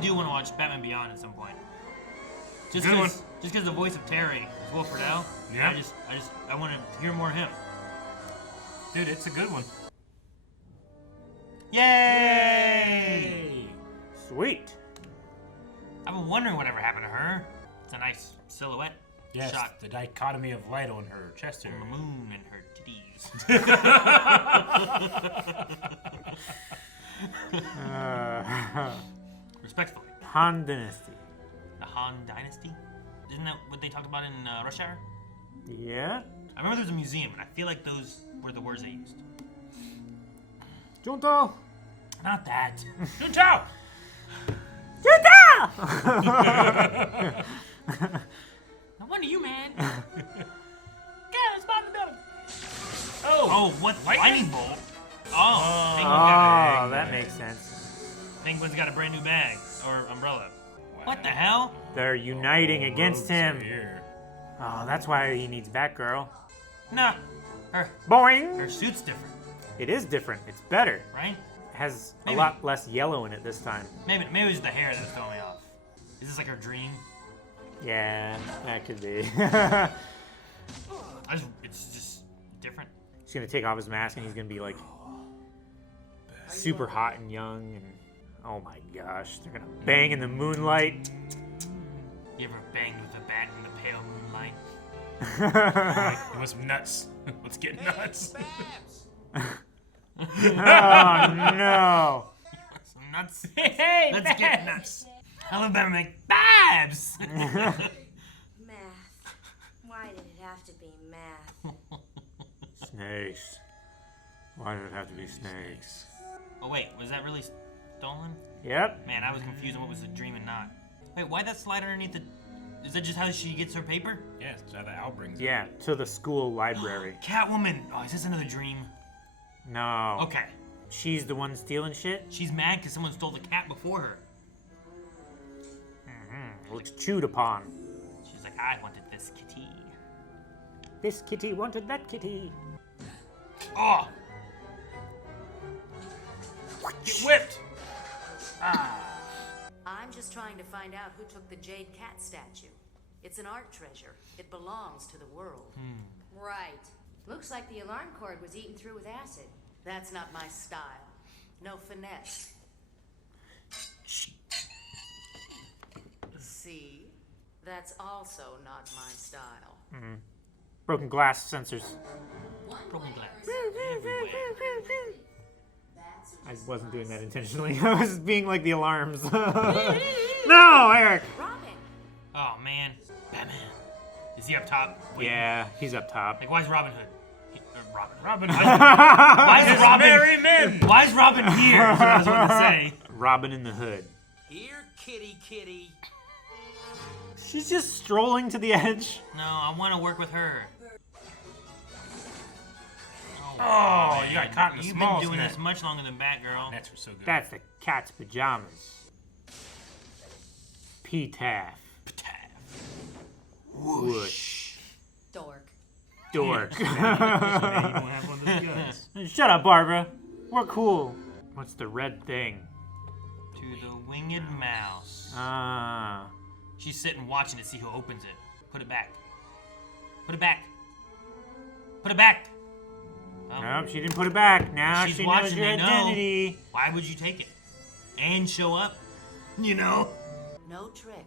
do want to watch Batman Beyond at some point. Just Good one. because the voice of Terry is Will Friedle. Yeah. I want to hear more of him. Dude, it's a good one. Yay! Sweet. I've been wondering whatever happened to her. It's a nice silhouette Yes, shot. the dichotomy of light on her chest On area. the moon and her titties. Respectfully. Han Dynasty. The Han Dynasty? Isn't that what they talked about in Rush Hour? Yeah. I remember there was a museum, and I feel like those were the words they used. Junto. Not that. Junto! Junto! No wonder you, man. Get let's bomb the building. Oh, what? lightning? Lightning bolt? Oh, Oh, that makes sense. Penguin's got a brand new bag. Or umbrella. Wow. What the hell? They're uniting against him. Here. Oh, that's why he needs Batgirl. Nah. Her Boing! suit's different, It is different. It's better. right? It has Maybe. a lot less yellow in it this time. Maybe it was the hair that was throwing me off. Is this like her dream? Yeah, that could be. It's just different. He's gonna take off his mask and he's gonna be like super hot and young and oh my gosh, they're gonna bang in the moonlight. You ever banged with a bat in the pale moonlight? You want some nuts? Let's get nuts. Oh no! Some nuts? Hey, Let's get nuts. I love Batman. Babs! Math. Why did it have to be math? Snakes. Why did it have to be snakes? Oh wait, was that really stolen? Yep. Man, I was confused on what was a dream and not. Wait, why'd that slide underneath the... Is that just how she gets her paper? Yes, that's how the owl brings it. Yeah, to the school library. Catwoman! Oh, is this another dream? No. Okay. She's the one stealing shit? She's mad because someone stole the cat before her. Looks chewed upon. She's like, I wanted this kitty. This kitty wanted that kitty. Oh! Get whipped! I'm just trying to find out who took the jade cat statue. It's an art treasure. It belongs to the world. Right. Looks like the alarm cord was eaten through with acid. That's not my style. No finesse. See? That's also not my style. Broken glass sensors. Broken glass. I wasn't doing that intentionally. I was being like the alarms. No, Eric! Robin! Oh, man. Batman. Is he up top? Wait, Yeah, he's up top. Like, why is Robin Hood? Robin. Hood. Why is Robin... Merry men! Why is Robin here? That's what I was going to say. Robin in the Hood. Here, kitty, kitty. She's just strolling to the edge. No, I want to work with her. Oh, you got caught in the You've small been doing net. this much longer than Batgirl. Nets were so good. That's the cat's pajamas. P-Taff. Whoosh. Dork. Dork. You don't have one of those guns. Shut up, Barbara. We're cool. What's the red thing? To the winged mouse. Ah. She's sitting watching to see who opens it. Put it back. Put it back. Put it back. Oh. Nope, she didn't put it back. Now She's she knows watching, your they know. identity. Why would you take it? And show up? You know? No trick.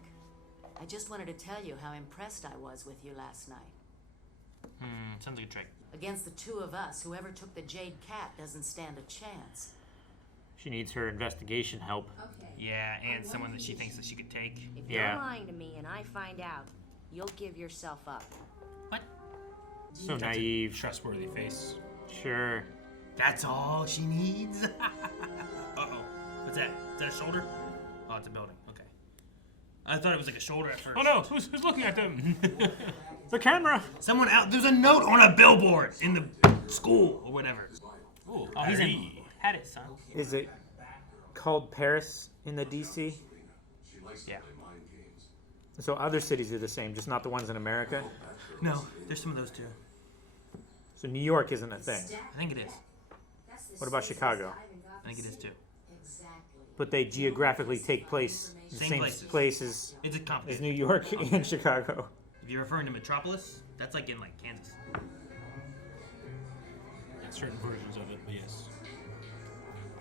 I just wanted to tell you how impressed I was with you last night. Sounds like a trick. Against the two of us, whoever took the jade cat doesn't stand a chance. She needs her investigation help. Okay. Yeah, and someone that she thinks that she could take. If Yeah. you're lying to me and I find out, you'll give yourself up. What? So naive. Trustworthy face. Sure. That's all she needs? Uh-oh. What's that? Is that a shoulder? Oh, it's a building. Okay. I thought it was like a shoulder at first. Oh no, who's looking at them? The camera. Someone out. There's a note on a billboard in the school or whatever. Ooh, Oh, he's in Paris, son. Is it called Paris in the DC? Yeah. So other cities are the same, just not the ones in America? No, there's some of those too. So New York isn't a thing. I think it is. What about Chicago? I think it is too. Exactly. but they geographically take place in the Same same places. places It's a as complicated. New York and Chicago. If you're referring to Metropolis, that's like in like Kansas. In certain versions of it, yes.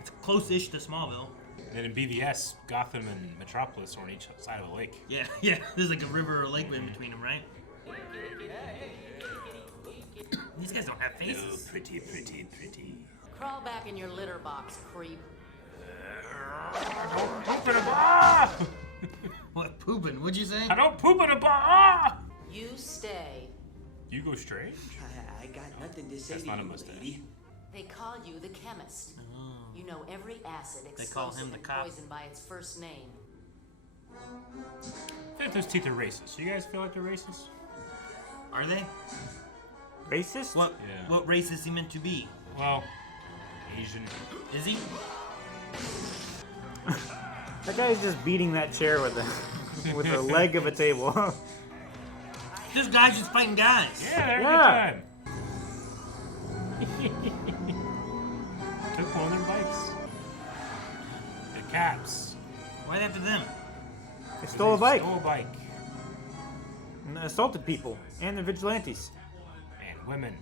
It's close-ish to Smallville. And then in BVS, Gotham and Metropolis are on each side of the lake. Yeah, yeah. There's like a river or a lake in between them, right? These guys don't have faces. Pretty, pretty, pretty. Crawl back in your litter box, creep. Poop in a bar! What, pooping? What'd you say? I don't poop in a bar! You stay. You go strange? I got nothing to say That's to not a you, mustache. lady. They call you the Chemist. You know every acid They call explosive him the and cop. poison by its first name. I feel like those teeth are racist. You guys feel like they're racist? Are they? Racist? What? Yeah. What race is he meant to be? Well, Asian. Is he? That guy's just beating that chair with the with the leg of a table. This guy's just fighting guys. Yeah, they're Yeah. a good time. Took one of their bikes. The caps. Right after them. They stole a bike Stole a bike. and assaulted people and the vigilantes. And women.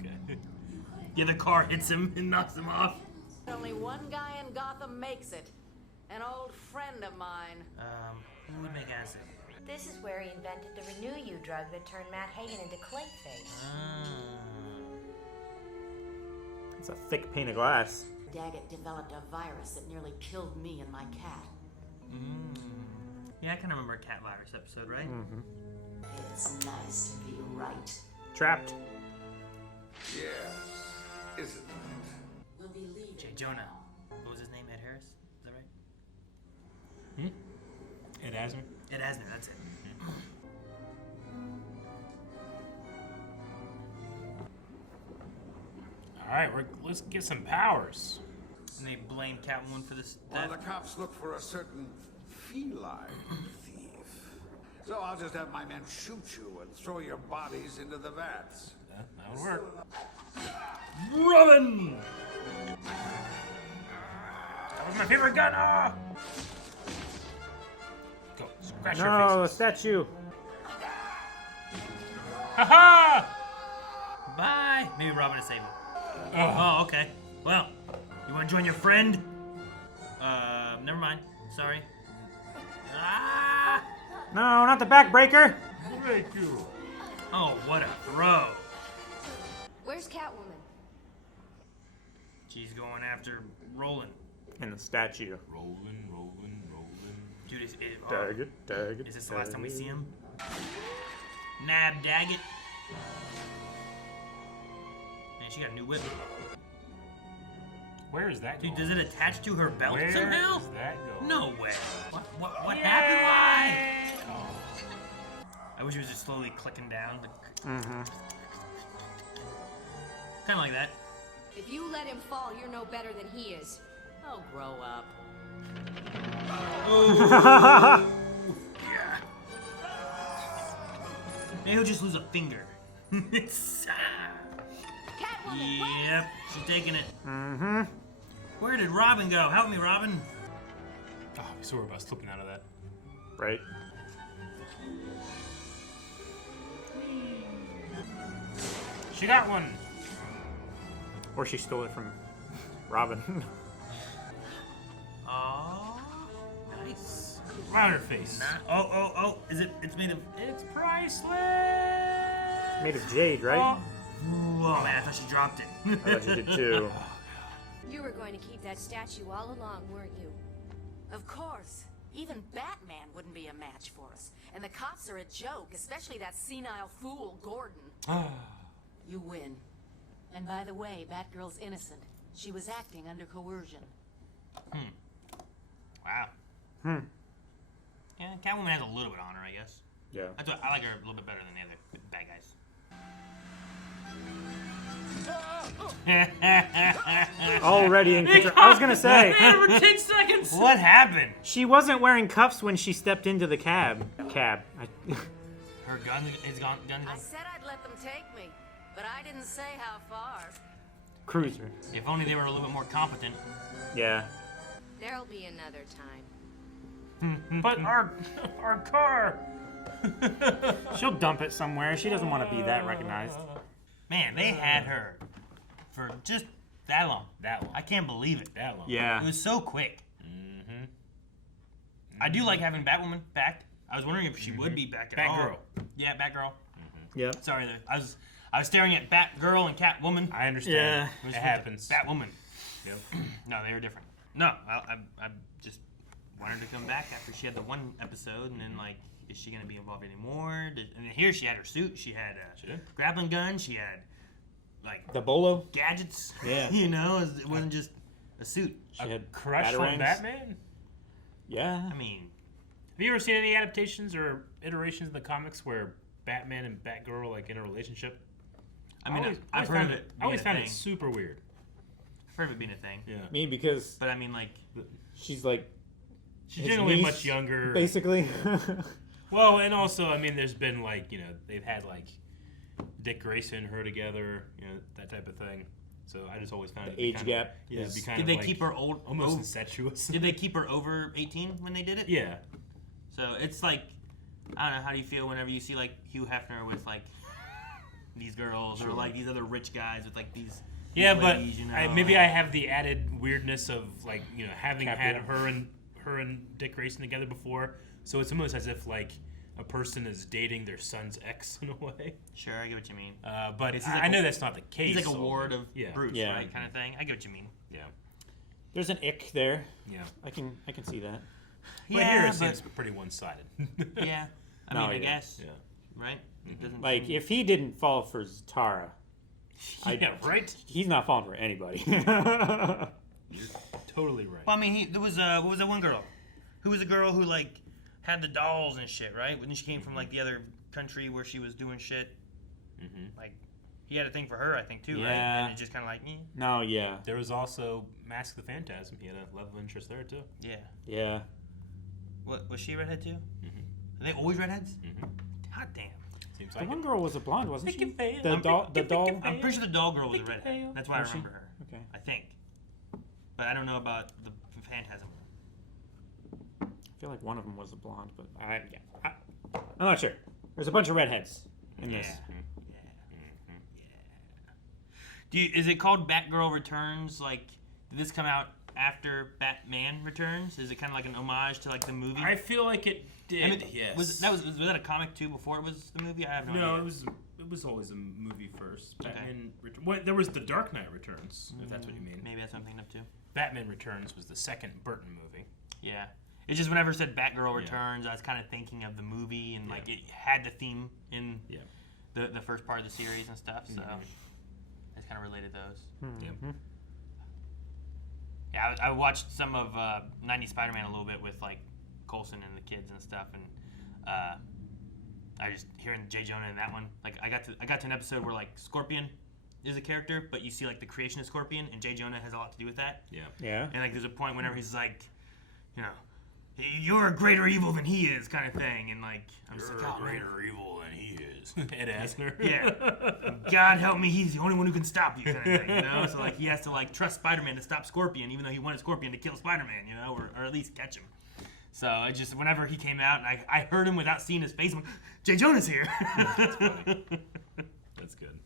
Okay. The other car hits him and knocks him off. Only one guy in Gotham makes it. An old friend of mine. Who would make acid? This is where he invented the Renew You drug that turned Matt Hagen into Clayface. It's a thick pane of glass. Daggett developed a virus that nearly killed me and my cat. Yeah, I can remember a cat virus episode, right? It's nice to be right. Trapped. Yes, isn't it? We'll be leaving. J. Jonah. What was his name? Ed Harris? Is that right? Ed Asner. Ed Asner, that's it. Alright, let's get some powers. And they blame Catwoman for this. Well, That. the cops look for a certain feline thief. So I'll just have my men shoot you and throw your bodies into the vats. Yeah, that would work. Robin! That was my favorite gun! Ah! Go, scratch your No, a faces. statue. Ha Bye! Maybe Robin will save him. ha! Oh, okay. Well, you want to join your friend? Never mind. Sorry. Ah! No, not the backbreaker. Thank you. Oh, what a throw. Where's Catwoman? She's going after Roland. And the statue. Rolling, rolling, rolling. Dude, Daggett, Daggett. is this the last time we see him? Nab Daggett. Man, she got a new whip. Where is that Dude, going? does it attach to her belt Where somehow? does that go? No way. What happened? Why? I wish it was just slowly clicking down. Kind of like that. If you let him fall, you're no better than he is. Oh, grow up. Yeah. Maybe he'll just lose a finger. It's, Catwoman, wait! yep, she's taking it. Where did Robin go? Help me, Robin. Oh, we saw her about slipping out of that. Right. She got one. Or she stole it from Robin. Oh, nice. Right on her face. Oh, is it? It's made of. It's priceless. Made of jade, right? Oh man, I thought she dropped it. I thought you did too. You were going to keep that statue all along, weren't you? Of course. Even Batman wouldn't be a match for us. And the cops are a joke, especially that senile fool, Gordon. You win. And by the way, Batgirl's innocent. She was acting under coercion. Wow. Yeah, Catwoman has a little bit of honor, I guess. Yeah. That's what, I like her a little bit better than the other bad guys. Already in control. I was gonna say, For 10 seconds. What happened? she wasn't wearing cuffs when she stepped into the cab. Her gun is gone. I said I'd let them take me. but I didn't say how far. Cruiser. If only they were a little bit more competent. Yeah. There'll be another time. But our car. She'll dump it somewhere. She doesn't want to be that recognized. Man, they had her for just that long. That long. I can't believe it. That long. Yeah. It was so quick. I do like having Batwoman back. I was wondering if she would be back at all. Batgirl. Yeah, Batgirl. Yeah. Sorry, I was staring at Batgirl and Catwoman. I understand. Yeah. It was It with happens. Batwoman. Yep. No, they were different. No, I just wanted her to come back after she had the one episode, and then like, is she gonna be involved anymore? And here she had her suit. She had She did. a grappling gun. She had like The bolo. gadgets. Yeah. You know, it wasn't just a suit. She had Crush batarangs. on Batman? Yeah. I mean, Have you ever seen any adaptations or iterations in the comics where Batman and Batgirl like in a relationship? I've heard of it. I always being a found it thing. super weird. I've heard of it being a thing. Yeah. I mean, because But I mean, like, she's like She's his generally niece, much younger. basically. Well, and also, I mean, there's been like, you know, they've had like Dick Grayson, her together, you know, that type of thing. So I just always found The it to be age kinda, gap Yeah, is- be kind did of they like keep her old? almost oh, incestuous. did they keep her over 18 when they did it? Yeah. So it's like, I don't know. How do you feel whenever you see like Hugh Hefner with like these girls or like these other rich guys with like these? Yeah, but ladies, you know? maybe I have the added weirdness of like, you know, having had Capital. her and Dick Grayson together before. So it's almost as if like a person is dating their son's ex in a way. Sure, I get what you mean. But He's I like know a- that's not the case. He's like a so- ward of Yeah. Bruce, Yeah. right? Kind of thing. I get what you mean. Yeah. There's an ick there. Yeah. I can see that. But here it seems pretty one-sided. yeah. I No, mean, I yeah. guess, Yeah. right? It doesn't Like, seem- if he didn't fall for Tara, Yeah, right? he's not falling for anybody. You're totally right. Well, I mean, there was what was that one girl? Who was a girl who like had the dolls and shit, right? When she came from like the other country where she was doing shit, like he had a thing for her, I think too, right? Yeah. And it just kind of like, No, yeah. There was also Mask of the Phantasm. He had a love of interest there, too. yeah. Yeah. What was she a redhead too? Are they always redheads? God damn. Seems The like one it. girl was a blonde, wasn't she? Pick a veil. The I'm doll. The pick a doll. veil. I'm pretty sure the doll girl was a Pick a redhead. veil. That's why I Was she? remember her. Okay. I think. But I don't know about the Phantasm. I feel like one of them was a blonde, but I'm not sure. There's a bunch of redheads in this. Is it called Batgirl Returns? Like, did this come out after Batman Returns? Is it kind of like an homage to like the movie? I feel like it did. I mean, yes. Was that a comic too before it was the movie? I have no No, idea. it was always a movie first. Okay. Batman Well, there was The Dark Knight Returns, if that's what you mean. Maybe that's what I'm thinking of too. Batman Returns was the second Burton movie. Yeah. It's just whenever it said Batgirl Returns, I was kind of thinking of the movie and like it had the theme in the first part of the series and stuff. So I just kind of related those. Yeah. Yeah, I watched some of 90s Spider-Man a little bit with like Coulson and the kids and stuff, and I just hearing J. Jonah in that one. Like I got to an episode where like Scorpion is a character, but you see like the creation of Scorpion, and J. Jonah has a lot to do with that. Yeah. Yeah. And like there's a point whenever he's like, you know, you're a greater evil than he is, kind of thing, and like I'm just like, oh, man. evil than he is. Ed Asner. Yeah. God help me, he's the only one who can stop you, kind of thing, you know? So, like, he has to, like, trust Spider-Man to stop Scorpion, even though he wanted Scorpion to kill Spider-Man, you know, or at least catch him. So, I just, whenever he came out and I heard him without seeing his face, I'm like, J. Jonah's here. That's funny. That's good.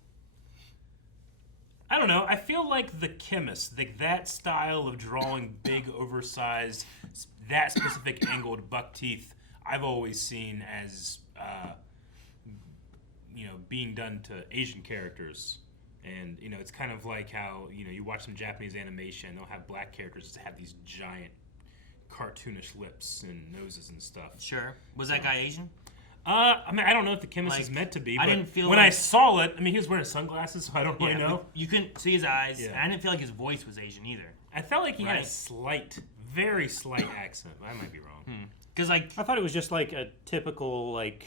I don't know. I feel like the Chemist, that style of drawing big, oversized, that specific angled buck teeth, I've always seen as, being done to Asian characters. And, it's kind of like how, you watch some Japanese animation, they'll have black characters that have these giant cartoonish lips and noses and stuff. Sure. Was that guy Asian? I mean, I don't know if the Chemist Like, is meant to be, I but didn't feel when like- I saw it, I mean, he was wearing sunglasses, so I don't really know. but you couldn't see his eyes, Yeah. and I didn't feel like his voice was Asian either. I felt like he had a Right. slight, very slight accent. I might be wrong. Because, like, I thought it was just like a typical like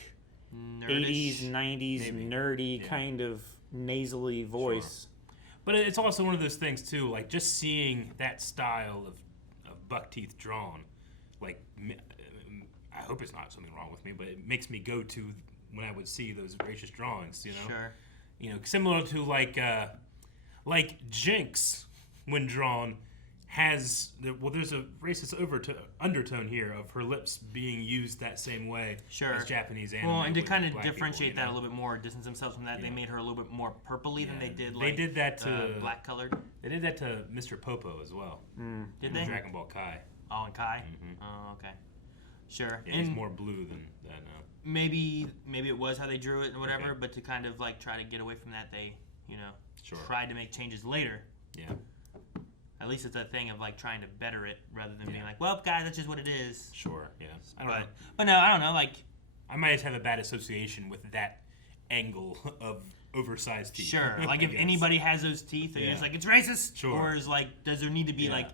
nerdish. 80s, 90s Maybe. nerdy Yeah. kind of nasally voice. But it's also one of those things, too, like just seeing that style of buck teeth drawn, like, I hope it's not something wrong with me, but it makes me go to when I would see those racist drawings, Sure. similar to like Jinx when drawn has there's a racist undertone here of her lips being used that same way as Japanese anime. Well, and to with kind of black differentiate people, that a little bit more, distance themselves from that, they made her a little bit more purpley than they did. They did that to black colored. They did that to Mr. Popo as well. Did they? Dragon Ball Kai. Oh, and Kai. Oh, okay. Sure. Yeah, he's more blue than that now. Maybe it was how they drew it or whatever, but to kind of like try to get away from that, they tried to make changes later. Yeah. At least it's a thing of like trying to better it rather than being like, well, guys, that's just what it is. Sure. Yeah. I don't know. But no, I don't know. Like, I might just have a bad association with that angle of oversized teeth. Sure. Like if anybody has those teeth, you're just like, it's racist. Sure. Or is like, does there need to be like,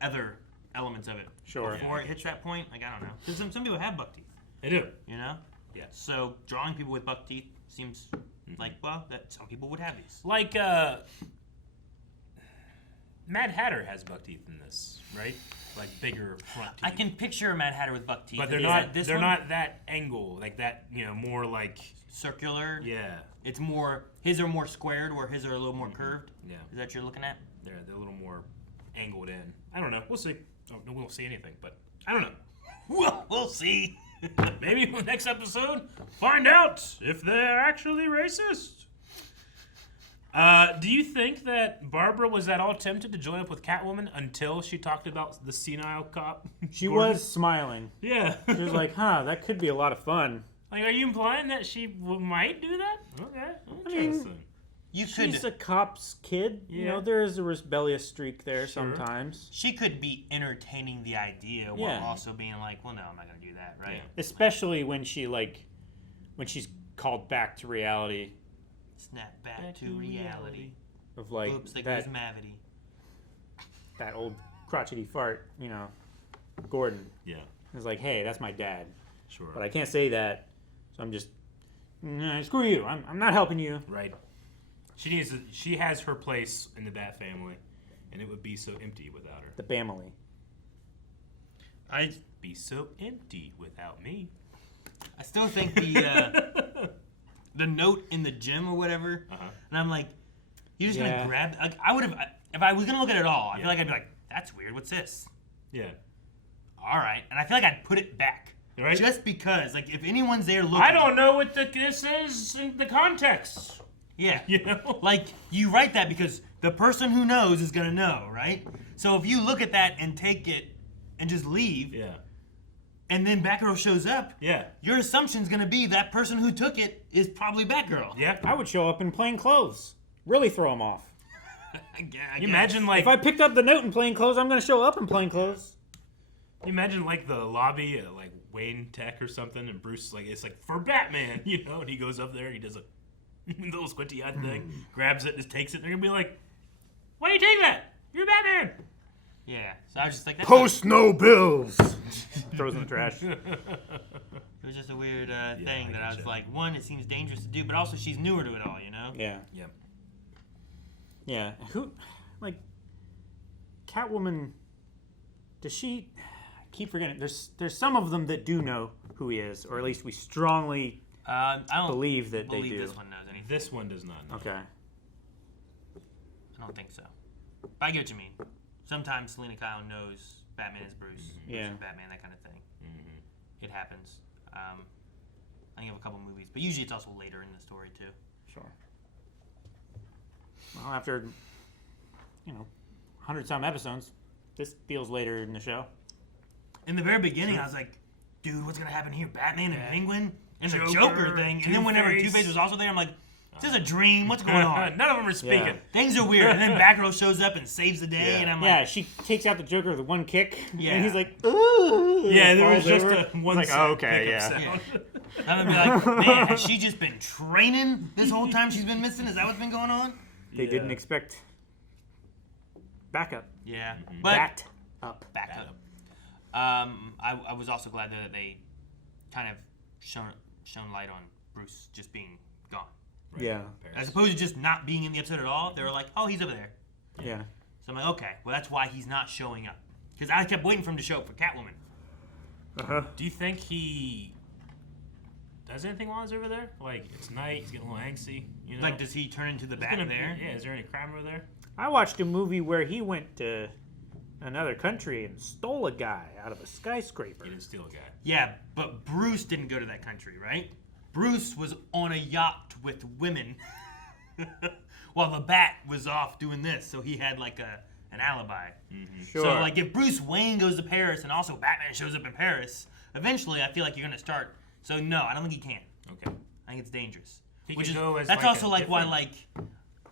other elements of it before it hits that point? Like, I don't know. Because some people have buck teeth. They do. Yeah. So drawing people with buck teeth seems like, well, that some people would have these. Like, Mad Hatter has buck teeth in this, right? Like bigger front teeth. I can picture a Mad Hatter with buck teeth. But they're not. They're not that angle, like that. More like circular. Yeah. It's more. His are more squared, where his are a little more curved. Yeah. Is that what you're looking at? They're a little more angled in. I don't know. We'll see. Oh, no, we won't see anything, but I don't know. We'll see. Maybe in the next episode, find out if they're actually racist. Do you think that Barbara was at all tempted to join up with Catwoman until she talked about the senile cop? She was smiling. Yeah. She was like, that could be a lot of fun. Like, are you implying that she might do that? Okay. Interesting. She's a cop's kid. Yeah. There is a rebellious streak there sometimes. She could be entertaining the idea while also being like, well, no, I'm not going to do that, right? Yeah. Especially when she's called back to reality. Snap back to reality. Of like, oops, there goes Mavity. That old crotchety fart, Gordon. Yeah. It's like, hey, that's my dad. Sure. But I can't say that, so I'm just, screw you. I'm not helping you. Right. She has her place in the Bat family, and it would be so empty without her. The family. I'd be so empty without me. I still think the note in the gym or whatever, and I'm like, you're just gonna grab. Like, I would have, if I was gonna look at it all, I feel like I'd be like, that's weird. What's this? Yeah. All right, and I feel like I'd put it back. Right? Just because, like, if anyone's there looking, I don't know what this is in the context. Yeah. Like, you write that because the person who knows is gonna know, right? So if you look at that and take it and just leave, and then Batgirl shows up, your assumption's gonna be that person who took it is probably Batgirl. Yeah. I would show up in plain clothes. Really throw them off. I guess. Imagine, like, if I picked up the note in plain clothes, I'm gonna show up in plain clothes. Imagine, like, the lobby at, like, Wayne Tech or something, and Bruce, like, it's like, for Batman, and he goes up there, he does a little squinty-eyed thing, grabs it, just takes it, and they're gonna be like, why do you take that? You're Batman! Yeah, so I was just like, post no bills! Throws in the trash. It was just a weird thing that I was like, one, it seems dangerous to do, but also she's newer to it all, Yeah. Yep. Yeah. Who, like, Catwoman, does she, I keep forgetting, there's some of them that do know who he is, or at least we strongly I don't believe that they do. this one knows anything. This one does not know. Okay. I don't think so. But I get what you mean. Sometimes Selena Kyle knows Batman is Bruce. Bruce is Batman, that kind of thing. It happens. I think of a couple movies, but usually it's also later in the story too. Sure. Well, after 100-some episodes, this feels later in the show. In the very beginning, I was like, dude, what's gonna happen here? Batman and Penguin and the Joker, Joker thing. And then whenever Two-Face. Two-Face was also there, I'm like, is this a dream? What's going on? None of them are speaking. Yeah. Things are weird. And then Batgirl shows up and saves the day, and I'm like, Yeah, she takes out the Joker with one kick, Yeah. and he's like, ooh. Yeah, there was falls just over. one Like, set oh, okay, pickup yeah. sound. I'm gonna be like, man, has she just been training this whole time she's been missing? Is that what's been going on? They didn't expect backup. Yeah, but Backed up. back up. I was also glad that they kind of shown light on Bruce just being gone, Yeah. as opposed to just not being in the episode at all. They were like, oh, he's over there. Yeah. So I'm like, okay, well that's why he's not showing up, because I kept waiting for him to show up for Catwoman. Do you think he does anything while he's over there? Like, it's night, he's getting a little angsty, you know? Like, does he turn into the Bat there? Yeah, is there any crime over there? I watched a movie where he went to another country and stole a guy out of a skyscraper. He didn't steal a guy. Yeah, but Bruce didn't go to that country, right? Bruce was on a yacht with women while the Bat was off doing this, so he had like an alibi. Sure. So like if Bruce Wayne goes to Paris and also Batman shows up in Paris, eventually I feel like you're gonna start. So no, I don't think he can. Okay. I think it's dangerous. He Which could is go as, that's like, also a like why different-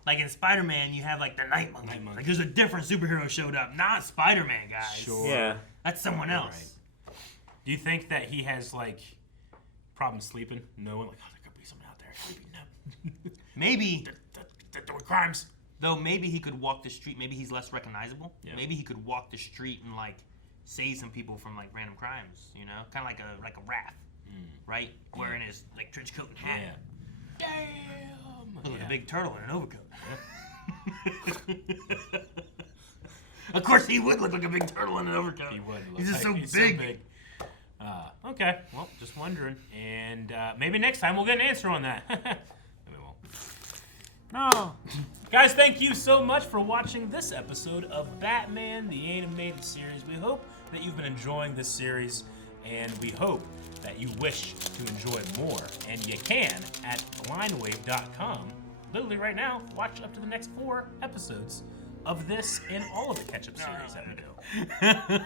like in Spider-Man you have like the Night Monkey. Night Monkey. Like there's a different superhero showed up, not Spider-Man guys. Sure. Yeah. That's someone else. Do you think that he has, like, problems sleeping? Knowing, like, oh, there could be someone out there sleeping now. Maybe They're doing crimes. though maybe he could walk the street, maybe he's less recognizable. Yeah. Maybe he could walk the street and like save some people from like random crimes, you know? Kind of like a Wrath. Right? Wearing his like trench coat and hat. Yeah. Damn. Look like a big turtle in an overcoat. Of course he would look like a big turtle in an overcoat. He would. Look He's just like, so he's big. So big. Okay. Well, just wondering. And maybe next time we'll get an answer on that. Maybe we won't. No. Guys, thank you so much for watching this episode of Batman, the Animated Series. We hope that you've been enjoying this series, and we hope that you wish to enjoy more, and you can at linewave.com. Literally right now, watch up to the next 4 episodes of this and all of the catch-up series that we do.